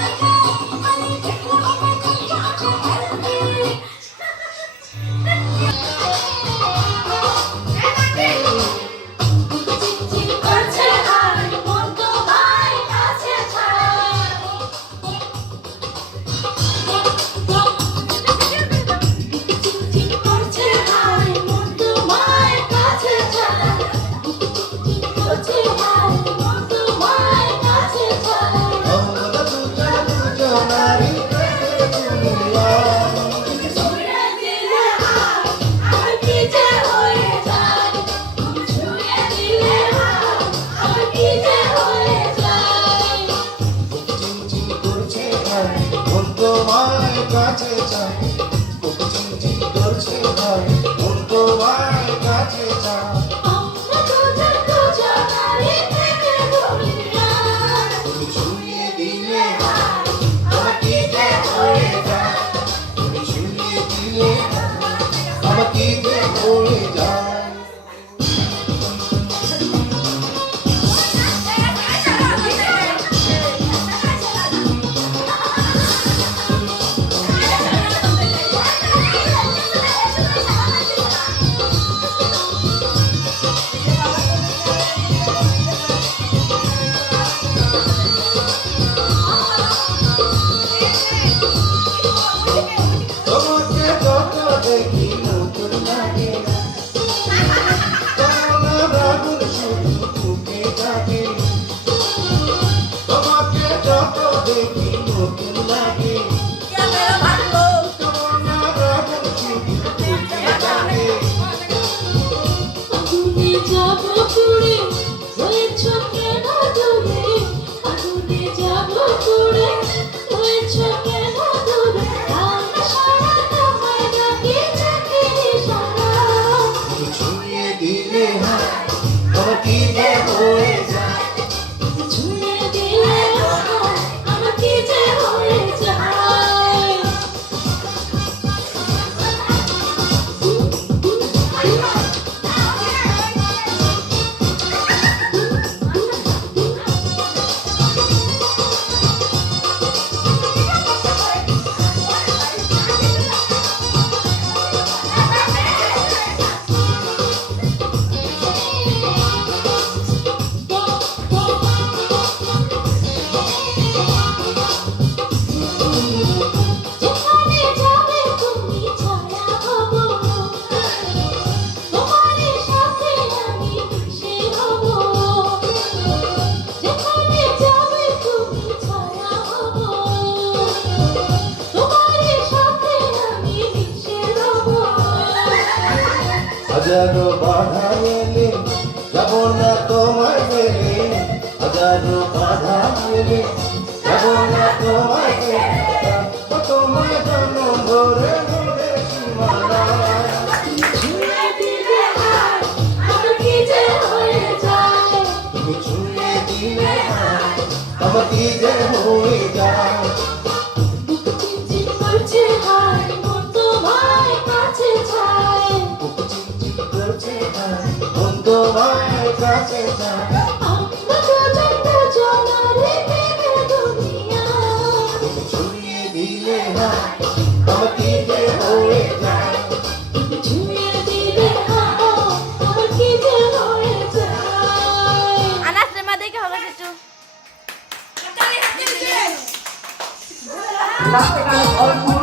তোমার কাছে চাই চিনচিন করছে ভাই মন তোমার কাছে চাই তুমি ছুঁয়ে দিলে আমাকে যে হয়ে যায় তুমি ছুঁয়ে দিলে আমাকে যে হয়ে যায় হাজারো বাধা এলে যাব না তোমার মেলে হাজারো বাধা এলে যাব না তোমার মেলে তোমার জন্য ধরে ধরে সীমানা ছুঁয়ে দিলে আমার কি যে হয়ে যায় তুমি ছুঁয়ে দিলে আমার কি যে হয়ে যায় চিনচিন করছে হায় মন তোমার কাছে চায় তোমার কাছে চাই আমরা দুজন দুজনারে প্রেমে দুনিয়া তুমি ছুঁয়ে দিলে আমার কি যে হয়ে যায় ছুঁয়ে দিলে আমার কি যে হয়ে যায় আনাস রে মা দেখে হবে একটু রাস্তায়